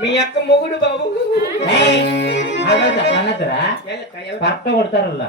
మీ అక్క మొగుడు బాబు పట్ట కొడతారಲ್ಲ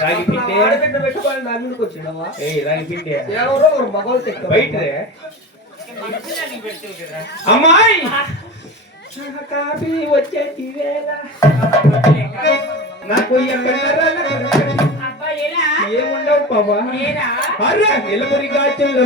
రాగి పిండి ఆడబిడ్డ పెట్టుకొని నా ముందుకు వచ్చినావా రాగి పిండి ఎవరో మగవాళ్ళు తెక్క బయట అమ్మాయి కాఫీ వచ్చేది నాకు ఏముండవు పాపా అరే ఎలుగురి గాచుల్లో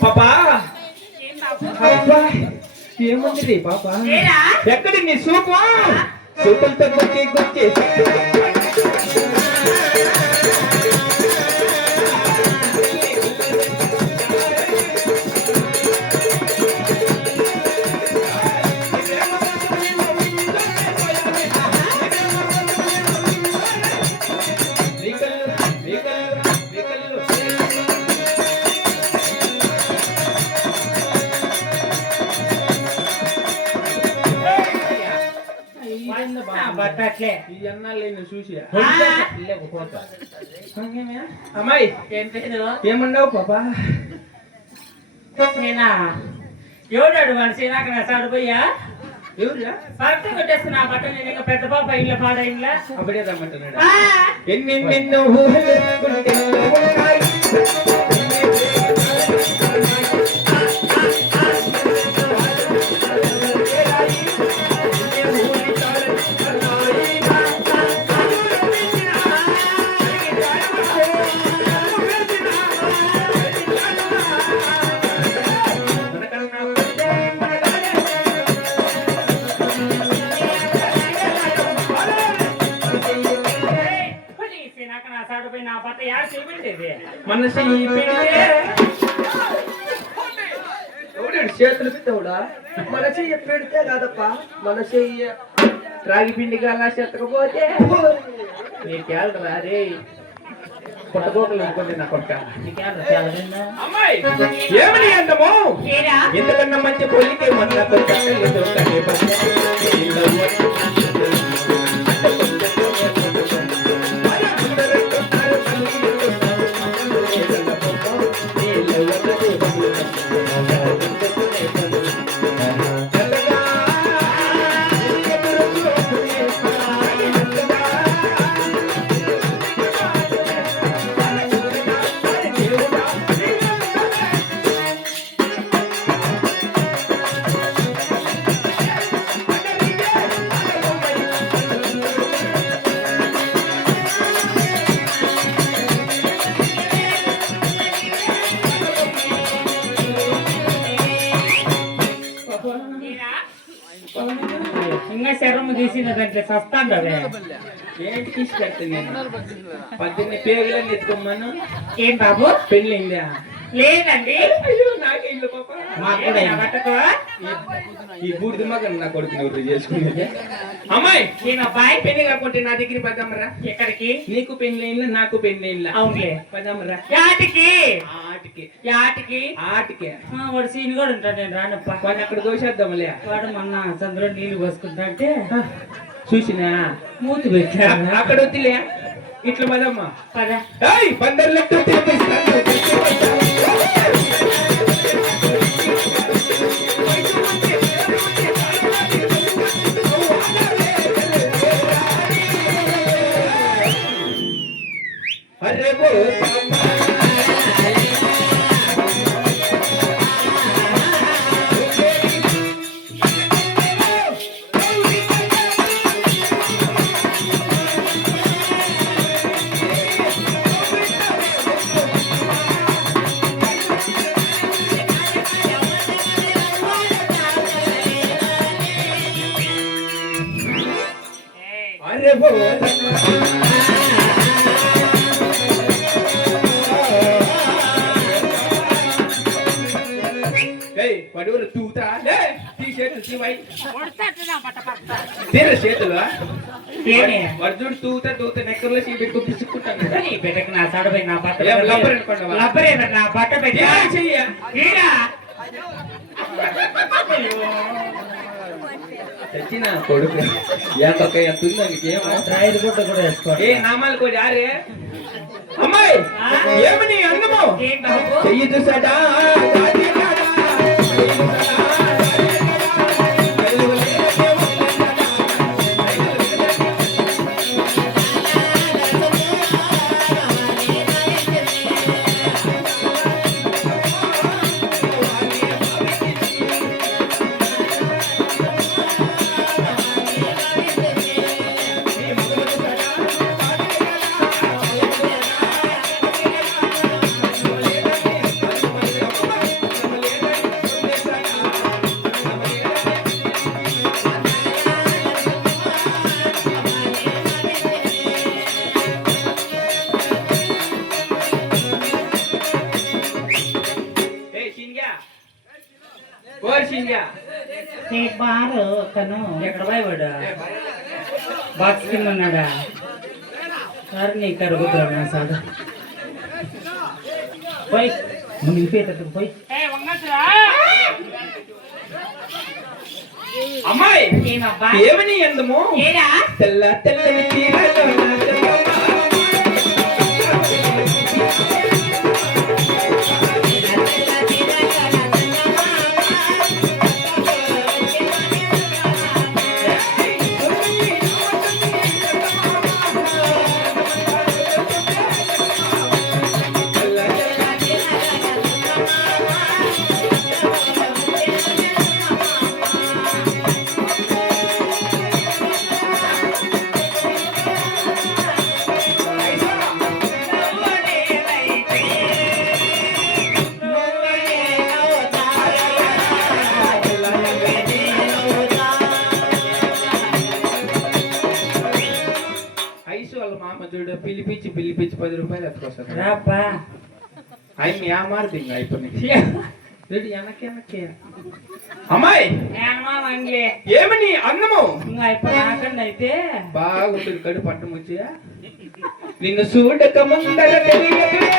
పాపా ఏముంది పాప ఎక్కడి నీ సూపు సూపులతో గుచ్చి బట్ట అట్లే ఈ ఎన్నాళ్ళు నేను చూసి లేకపోతా అమ్మాయి ఏం పేరు ఏమన్నావు పాపా నేనా ఎవడాడు మనిషి నాకు నా సాడు పోయా ఎవరురా భర్త కొట్టేస్తున్నా బట్ట నేను ఇంకా పెద్ద పాప ఇళ్ళ పాడ ఇళ్ళ అప్పుడే రమ్మంటున్నాడు ఎన్నెన్నెన్నో ఊహలెత్తుకుంటే ఉన్నాయి. నాకు నా సాడు పోయి నా బట్ట యాడ చేపెట్టేది మనసు ఈ పెడితే ఎవడాడు చేతులు పెద్దవుడా మన చెయ్యి పెడితే కాదప్ప మన చెయ్యి రాగి పిండి కాలా చెత్తకపోతే నీకేళ్ళరా రే కొట్టబోకలు అనుకోండి నా కొట్ట అమ్మాయి ఏమని అందము ఎందుకన్నా మంచి పొలికే మన ఇంకా శరం తీసిన దాంట్లో సస్తాండవే ఏంటి తీసుకెళ్తాను నేను 18 పేగులని ఎత్తుకోమను ఏం బాబు పెళ్ళిందా లేదండి నాకే ఇల్లు పాప బట్టకో ఈ బూడిద మగ నా కొడుకు నువ్వు చేసుకునేది అమ్మాయి నేను అబ్బాయి పెళ్లి కాకుంటే నా దగ్గర పదమ్మరా ఎక్కడికి నీకు పెళ్ళైనా నాకు పెళ్ళైనా అవునులే పదమ్మరా యాటికి ఆటికి యాటికి ఆటికి వాడు సీన్ కూడా ఉంటాడు నేను రానప్ప వాడిని అక్కడ దోషేద్దాంలే వాడు మొన్న చంద్రుడు నీళ్లు పోసుకుంటా అంటే చూసినా మూతి పెట్టాడు అక్కడ వద్దులే ఇట్లా పదమ్మా పద బందర్లెట్టు అరే బో అరే బో పడుగులు తూతా తీ చేతులు తీవై తీర చేతులు వర్జుడు తూత నెక్కర్లో చీ పెట్టుకో పిసుక్కుంటాను పెట్టకు నా సాడుపై నా బట్ట లబ్బర్ అనుకోండి లబ్బరే నా బట్ట పెట్టి చెయ్య తెచ్చిన కొడుకు ఎంతొక్క ఎంత ఉంది దానికి రాయిలు గుడ్డ కూడా వేసుకోండి ఏ నామాలు కూడా యారే అమ్మాయి ఏమని అందము చెయ్యి చూసాడా బారు తను ఎక్కడ పోయాడా బాక్స్ కింద ఉన్నాడా సార్ నీ కరుగుతాడు నా సార్ పోయి మునిగిపోయేటట్టు పోయి అమ్మాయి ఏమబ్బా ఏమని అందము ఏరా తెల్ల తెల్లని చీరలో నా చందమామ. ఐసు వాళ్ళ మామ చూడు పిలిపించి 10 రూపాయలు ఎత్తుకొస్తాను. రాపా ఆయన ఏమారుతుంది అయిపోయింది చూడు వెనకే. అమ్మాయి ఏమన్నా ఏమని అన్నము ఇంకా అయిపోయి నాకండి అయితే బాగుంటుంది కడు పట్టం వచ్చి నిన్ను చూడక ముందర తెలియదులే.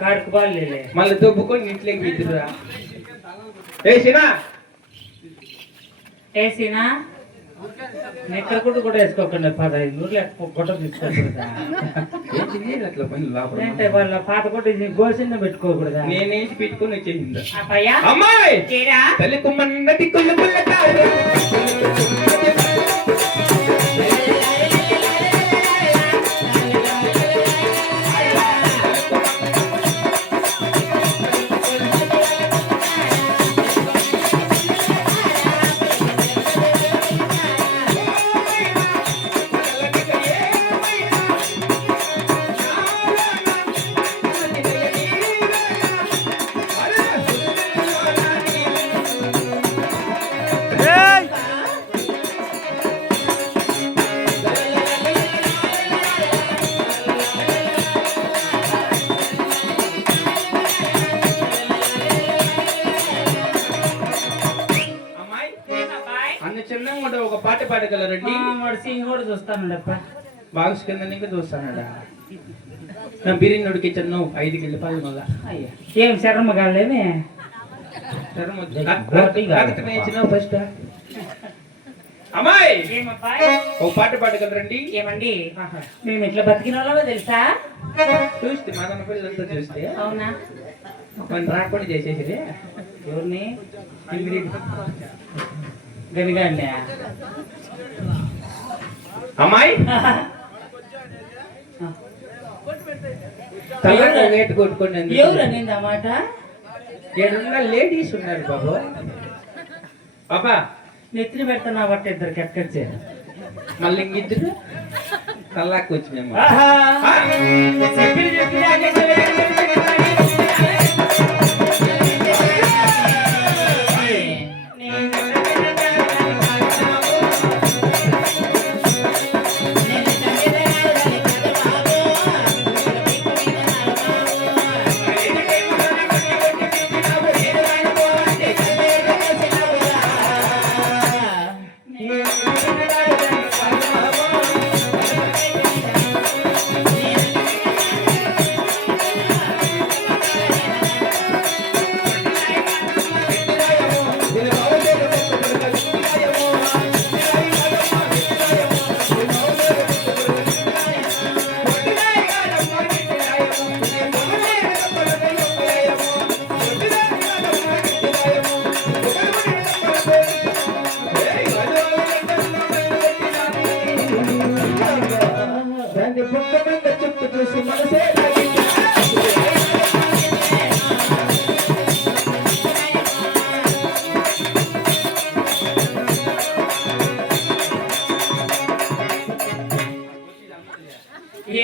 కాడుకు బాగాలే మళ్ళీ దొబ్బుకొని ఇంట్లోకి విద్దురా. ఏ సినా వేసినా నెక్కర కుట్టు కూడా వేసుకోకుండా 15 ఊర్లు గుట్ట తీసుకోకూడదా అట్లా పని లోపల అంటే వాళ్ళ పాత కొట్టు గోసిన పెట్టుకోకూడదా నేనేసి పెట్టుకొని వచ్చేసింది. అప్పయ్యా అమ్మాయి ఏరా తల్లి కుమ్మన్నటి కుళ్ళు పుల్లకాయ. అన్న చిన్నంగా ఉంటే ఒక పాట పాడగలరండి. సీన్ కూడా చూస్తాను అప్ప బాక్స్ కింద నీకు చూస్తానడా నా బిర్యానీ ఉడికించాను 5 కిలో పాలు మళ్ళా అయ్యా ఏం శర్మ కాలేమే ఫస్ట్ అమ్మాయి ఏమబ్బాయ్ ఒక పాట పాడగలరండి. ఏమండి మేము ఎట్లా బతికిన వాళ్ళో తెలుసా చూస్తే మన పిల్లలంతా చూస్తే అవునా మన రాకుండా చేసేసి ఎవరిని గనిగాడినా అమ్మాయి తల వేటు కొట్టుకోండి. ఎవరు అనేది అన్నమాట ఏడున్న లేడీస్ ఉన్నారు బాబు. పాపా నెత్తిని పెడతాను బట్టి ఇద్దరికి ఎక్కడిచే మళ్ళీ ఇంకిద్దరు తల్లాకి వచ్చినాము.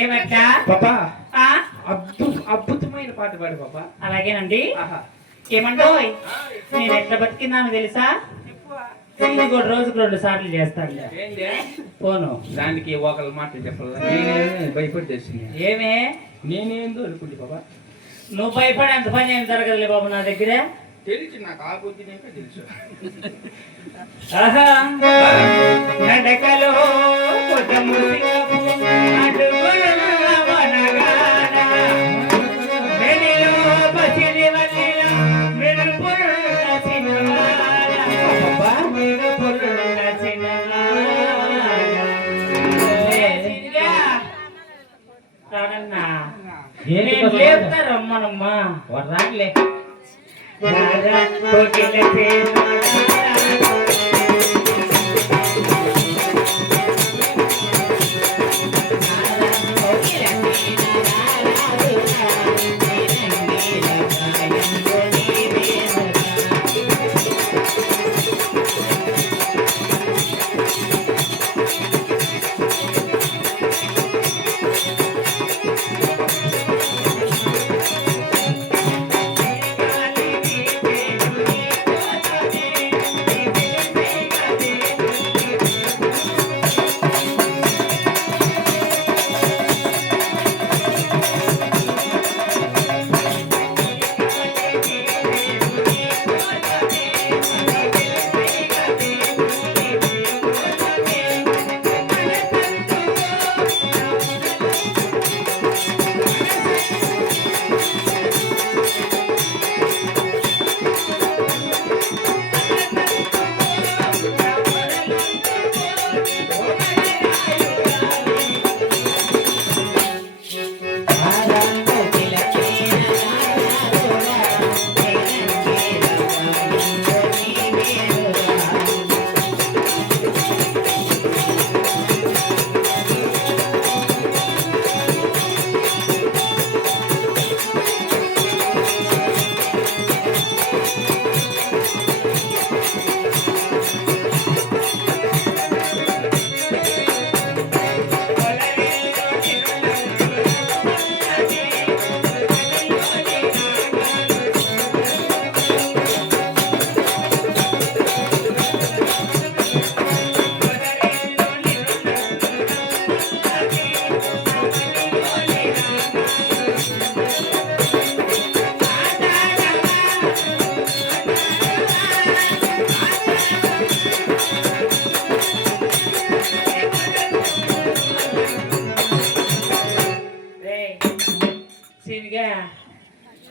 ఏమట్టా పాపా ఆ? అద్భుతమైన పాట పాడు పాపా. అలాగేనండి ఆహా. ఏమంటోయ్ నేను ఎట్లా బతికినాను తెలుసా ఇది కూడా రోజుకు 2 సార్లు చేస్తాను ఏంది? ఫోను దానికి ఒకళ్ళ మాటలు చెప్పాలి. నేనే భయపడి తెచ్చింది. ఏమే నేనేందో అనుకుంటే బాబా. నువ్వు భయపడేంత పని ఏం జరగదులే బాబు నా దగ్గర తెలిసి నాకు ఆ బుద్ధినేక తెలుసు. ఆహా నడకలో కొట్టము అడుగులు నవనగాన వెలిలో పసిడి వల్లిల మెరుపురున్న చిన్నవాడ మెరుపురున్న చిన్నవాడ రాడన్నా నేను లేపుతా రమ్మనమ్మా వాడు రాట్లే. రారా కోకిల ప్రేమ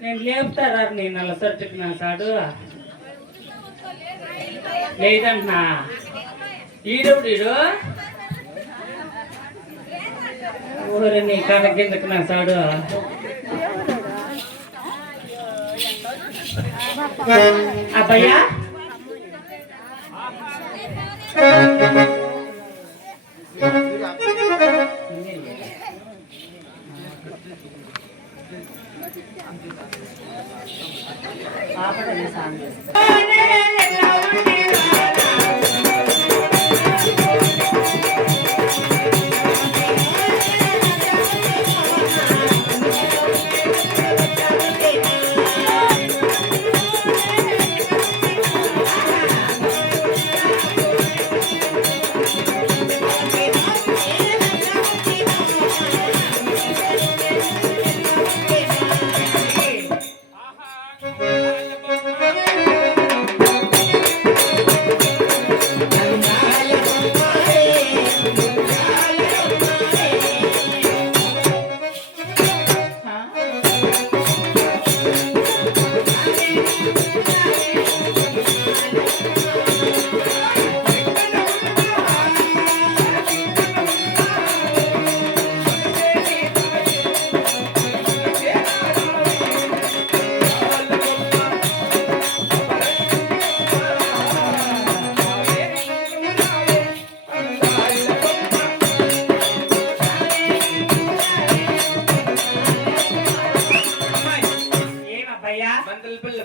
నేను లేపుతారా నేను అలా సర్చుకు నా సాడు లేదంటున్నా ఈడవుడు ఈడు ఊరి నీ కళ్ళ కిందకు నా సాడు అబ్బయ్యా ఆపడండి సాంగ్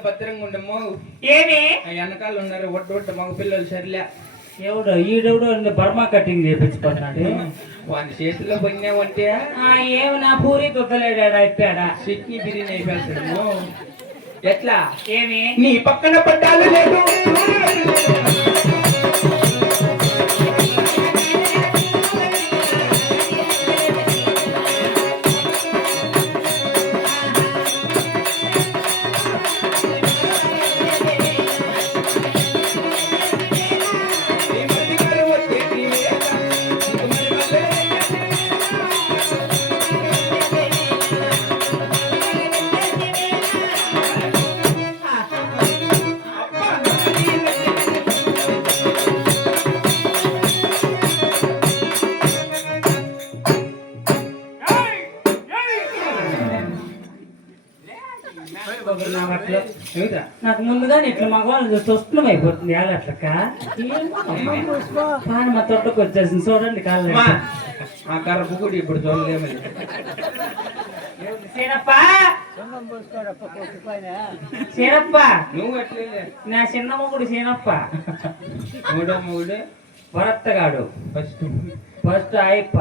భద్రంగా ఉండము. ఏమి వెనకాల ఉన్నారు ఒట్టు మగ పిల్లలు సరిలే. ఎవడో ఈడెవడో బర్మా కటింగ్ చేయించుకున్నాడు. వాని చేతిలో పోయినావంటే ఏమి నా పూరి తుద్దలేడా అయిపోయాడా చట్నీ బిర్యానీ అయిపోతాడు. ఎట్లా ఏమి నీ పక్కన పడ్డాలు లేదు. నాకు ముందుగా ఇట్లా మగవాళ్ళు చూస్తే ఉష్ణం అయిపోతుంది ఎలా అట్లక్క పాన్ మా తొట్టకు వచ్చేసింది చూడండి కాళ్ళు ఆ కర్రపు కూడా ఇప్పుడు చూడలేము. సీనప్ప నువ్వు ఎట్లే నా చిన్న మొగుడు సీనప్ప మూడో మూడు భరత్తగాడు ఫస్ట్ అయ్యప్ప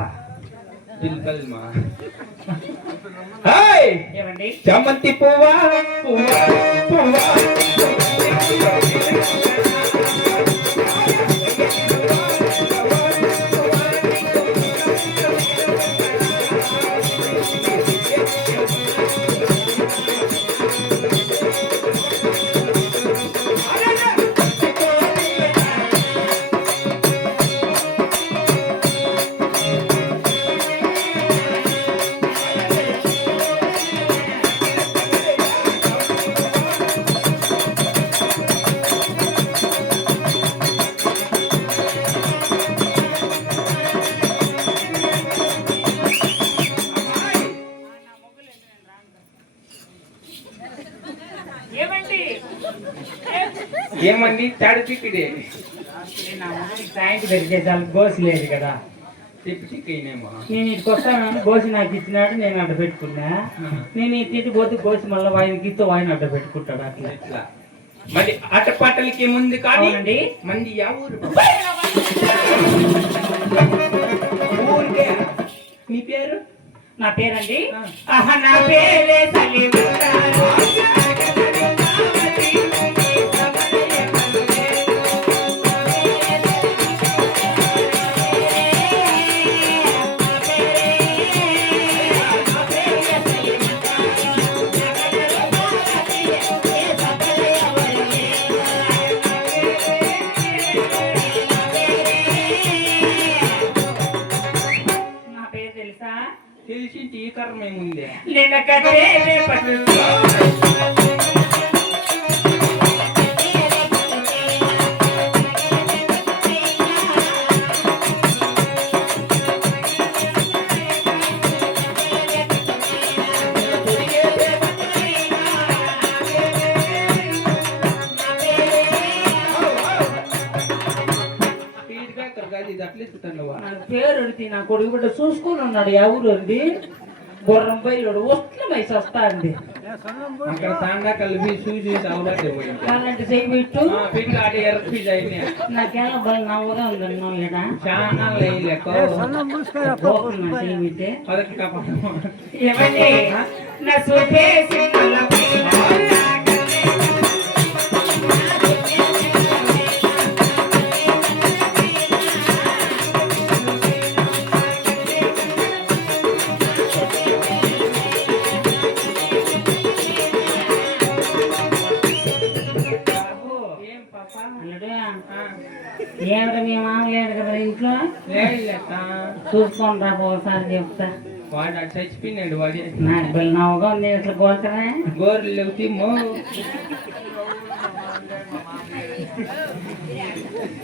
జిల్కల్మా ఏమండి చామంతి పువ్వా పువ్వా పువ్వా ఏమండి తాడు చిక్కిడే సాయంత్రం పెరిగే చాలా గోసి లేదు కదా తిప్పి చిక్కనేమో. నేను ఇటుకు వస్తాను గోసి నాకు ఇచ్చినాడు నేను అడ్డ పెట్టుకున్నా. నేను ఈ తిట్టి పోతే గోసి మళ్ళీ వాయినకి ఇస్తూ వాయిన అడ్డ పెట్టుకుంటాడు అట్లా ఇట్లా మరి ఆటపాటలకి ముందు కానీ అండి మంది యా ఊరు ఊరికే నీ పేరు నా పేరండి నా పేరే తెలిసి ఈ కర్మ ఏముంది. పేరు అడితే నా కొడుకు బిడ్డ చూసుకొని ఉన్నాడు ఎవరు అండి గుర్రం బయలుడు ఉష్ణం వేసి వస్తా అండి అక్కడ తాండా కలిపి చూసి అలాంటి చెయ్యి పెట్టు నాకేమో బలి నవ్వుగా ఉందన్నా ఇక్కడ ఏమండి నా చూపేసి ఏమిటో మీ మామ లేడు కదా ఇంట్లో చూసుకొని రా ఒకసారి చెప్తా. వాడు చచ్చిపోయినాడు. వాడి నాకు బిల్ నవ్వుగా ఉంది ఇట్లా కోసరా గోర్లు లేవుతీమో.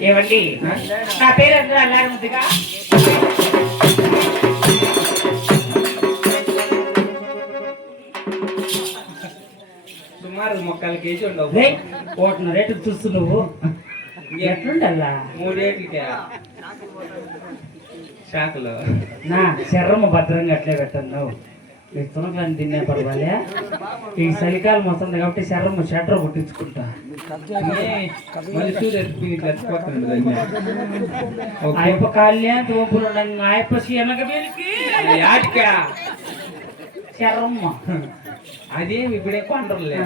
ఏమండి నా పేరు ఎంత అలాగే ఉందిగా సుమారు 3 కేజీ ఉండవు. కోటిన రేటు చూస్తు నువ్వు ఎట్లుండల్లా 3 ఏట్లకే శాఖలో నా శర్రము భద్రంగా అట్లే పెట్టాను. విత్తనం తిన్నా పర్వాలే. ఈ చలికాలం వస్తుంది కాబట్టి శరం షట్టర్ కుట్టించుకుంటా. ఆయప్ప కాళ్ళే తోపులు ఆయప్ప శనగ శరమ్మ అదేమి ఇప్పుడే కొండలే.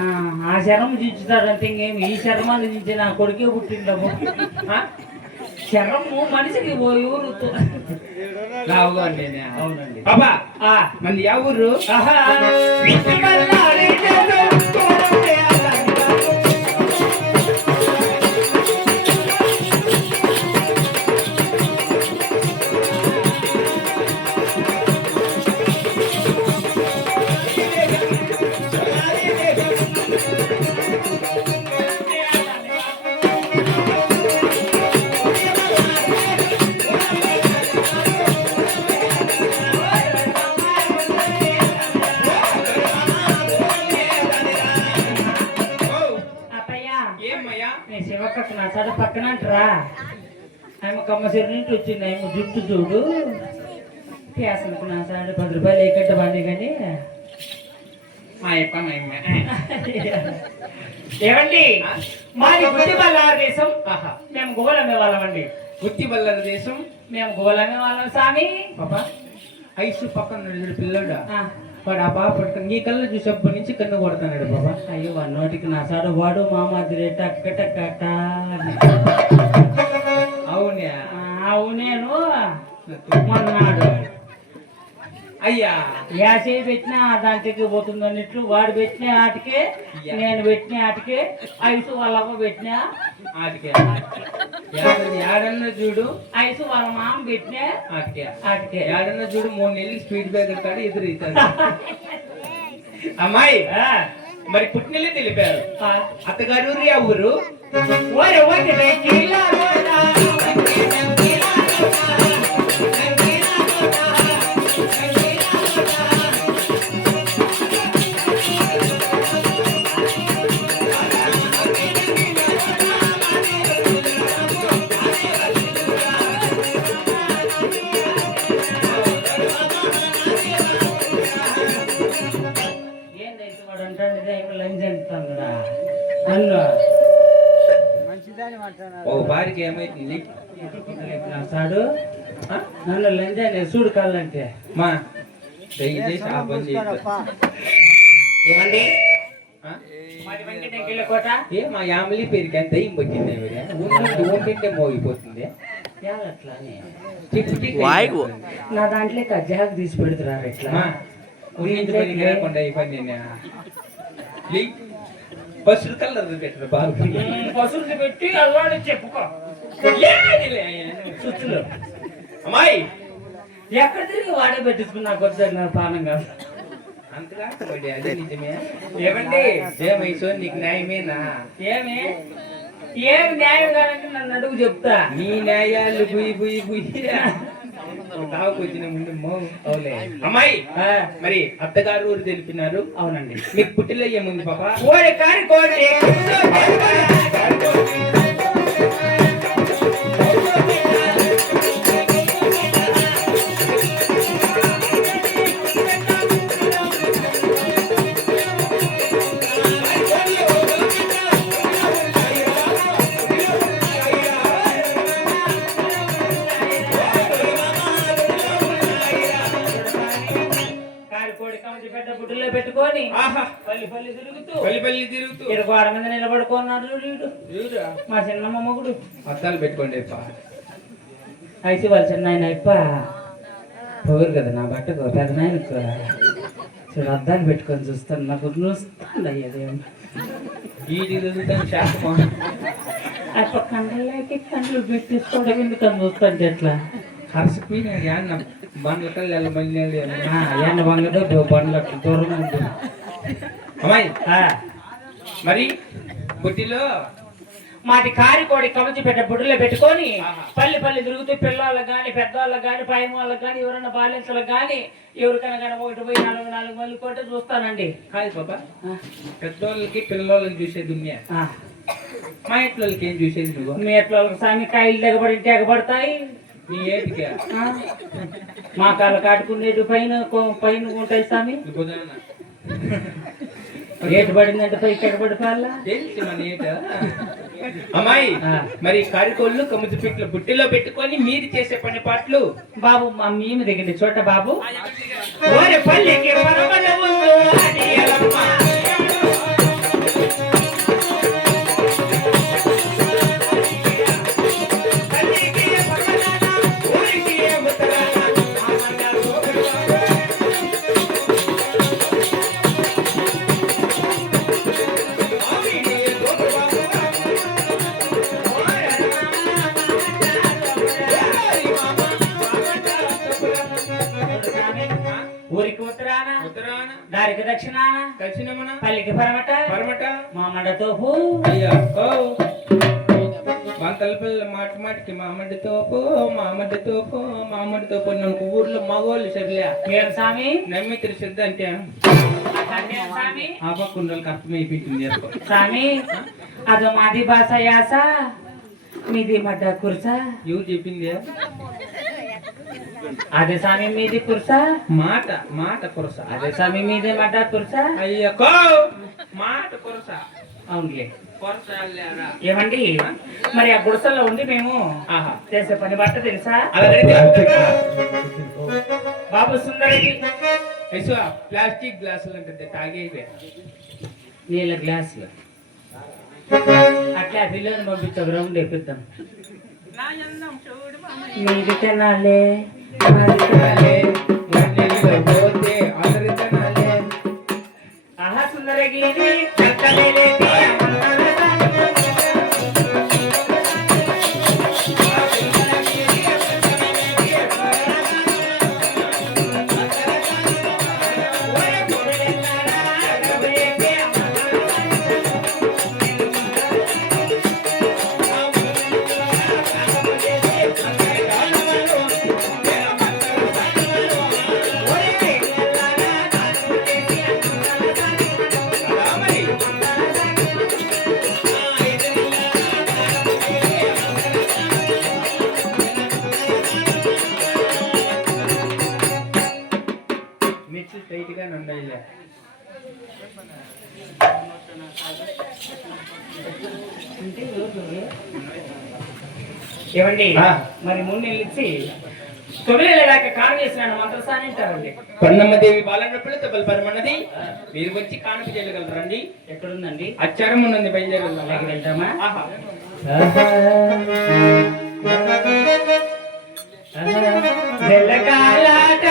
ఆ శరం దించుతాడు అంతే. ఇంకేమి ఈ శర్మాన్ని దించి నా కొడుకే పుట్టిండము. శరము మనిషికి ఊరు అవునండి బాబా. మంది యా ఊరు? శివకక్క నా చడ పక్కన అంటరా. ఆమె కమ్మసిరి నుంచి వచ్చింది. ఆమె జుట్టు చూడు కేసలకు నా సాడు 10 రూపాయలు ఎక్కట్ట బండి కానీ ఏమండి మాది గుత్తి బల్లార దేశం. మేము గోలమే వాళ్ళమండి. గుత్తి బల్లార దేశం మేము గోలమే వాళ్ళం స్వామి. పాపా ఐసు పక్కన పిల్లడు వాడు ఆ పాప పట్టుకుని నీ కళ్ళు చూసేప్పటి నుంచి కన్ను కొడతాడు బాబా. అయ్యో వాడి నోటికి నా సాడు వాడు మా మాదిరి టక్క అవునే అవునేను మొన్నాడు అయ్యా యా చేయి పెట్టినా దాంట్లోకి పోతుంది అన్నట్లు వాడు పెట్టిన ఆటకే నేను పెట్టిన ఆటకే ఐసు వాళ్ళ అమ్మ పెట్టిన ఆటకే ఏడన్నా చూడు. ఐసు వాళ్ళ మామ పెట్టిన ఆటకే ఆటకే ఏడన్నా చూడు. 3 నెలలకి స్పీడ్ బ్రేకర్ కాడ ఎదురుతాడు. అమ్మాయి మరి పుట్టినలే తెలిపారు. అత్తగారు ఊరు ఆ ఊరు? ఓ భార్యకి ఏమైతుంది? సాడు నన్ను లంజాన్ని చూడు కాళ్ళంటే మా దయచేసి ఆ పని ఏమండి ఏ మా యామిలి పేరుకి ఎంత దయ్యం పట్టింది. ఊరికంటే మోగిపోతుంది. నా దాంట్లో కజ్జాకు తీసి పెడుతున్నారు ఇట్లా లేకుండా ఈ పని పసురు కలర్ పెట్టరు బాగుంది. పసురు పెట్టి అల్వాడు చెప్పుకో. చుచ్చులు అమ్మాయి ఎక్కడ తిరిగి వాడే పెట్టించుకున్నా కొద్దిగా పానం కాదు అంతగా అదే నిజమే. ఏమండి ఏమైసో నీకు న్యాయమేనా? ఏమి ఏమి న్యాయం కాదంటే నన్ను అడుగు చెప్తా. నీ న్యాయాలు బుయ్యి తాగుకొచ్చిన ముందు అవులే. అమ్మాయి మరి అత్తగారు ఊరు తెలిపినారు. అవునండి. మీకు పుట్టిలో ఏముంది పాపా? ఓరే కాని కోడి పెట్టుకొని పల్లి తిరుగుతూ గోడ మీద నిలబడుకున్నాడు మా చిన్నమ్మ మొగుడు. అద్దాలు పెట్టుకోండి అయితే వాళ్ళ చిన్న ఆయన అయిప పొగరు కదా నా బట్టకు పెద్ద నాయనకు చూడు అద్దాలు పెట్టుకొని చూస్తాను. నాకు చూస్తాను అయ్యేదేమో అప్ప కండలకి కండ్లు పెట్టించుకోవడం ఎందుకని చూస్తాంటే ఎట్లా హర్షపోయిన బండ్ల కళ్ళు మళ్ళీ ఎండ బంగదో బండ్లు అట్లా దూరం ఉంది. అమ్మాయి మరి బుట్టిలో మాది కారికోడి కమచి పెట్ట బుడ్డులో పెట్టుకొని పల్లి తిరుగుతూ పిల్లవాళ్ళకి కానీ పెద్దవాళ్ళకి కానీ పైన వాళ్ళకి కానీ ఎవరైనా బాలింతలకు కానీ ఎవరికైనా కానీ 1 పోయి 4 మళ్ళీ కొట్టే చూస్తానండి. కాదు బాబా పెద్దవాళ్ళకి పిల్లవాళ్ళకి చూసేది దునియా. మా ఇంట్లోకి ఏం చూసేది నువ్వు? మీ ఇంట్లో స్వామి కాయలు తెగబడి తెగబడతాయి. నీ ఏటికి మా కాళ్ళ కాటుకునేటి పైన పైన ఉంటాయి స్వామి. ఏటు పడిందంటే పై ఇక్కడ పడిపోవాలా తెలిసి మన ఏట అమ్మాయి. మరి కారికోళ్ళు కముజు పిట్లు బుట్టిలో పెట్టుకొని మీరు చేసే పని పాటలు బాబు మా మేము దిగండి చోట బాబు. ఓరి పల్లికి పరమల ముందు అడియలమ్మ. ఊరికి ఉత్తరాన దారికి దక్షిణాన పల్లికి పరమట మామడ తోపు. అయ్యా మా తలపిల్ల మాటికి మామడి తోపు నాకు ఊర్లో మగవాళ్ళు సరిలే ఏం స్వామి నమ్మితులు శ్రద్ధ అంటే స్వామి ఆ పక్కుండోళ్ళకి అర్థమైపోతుంది. స్వామి అదో మాది భాష యాస మీది మడ్డ కుర్సా. ఎవరు చెప్పింది? అదే స్వామి మీది కుర్సా. మాట కొరస. అదే స్వామి మీది మడ్డ కుర్సా. అయ్యా మాట కొరస. అవునులే కొరస ఏమండి మరి ఆ గుడిసెల్లో ఉండి మేము చేసే పని బట్ట తెలుసా బాబు సుందరికి? ప్లాస్టిక్ గ్లాసులు అంటే తాగేవే నీళ్ళ గ్లాసులు అట్లా పిల్లలు పంపించే గ్రౌండ్ వేపిద్దాం. మీది తినాలే పోతే అందరి తినాలే. ఆహా సుందరగిరి మిర్చి టైట్ గా ఉండాలి. ఏమండి మరి 3 నెలలు ఇచ్చి 9 నెలల దాకా కాను చేసిన మంత్రసాని అంటారండి. పన్నమ్మదేవి బాలన్నప్పుడు తప్పలు పరమన్నది మీరు వచ్చి కానుక చేయగలరండి. ఎక్కడుందండి? అచ్చారం ఉన్నది బయలుదేరి వెళ్తామా? వెల్లకాలాట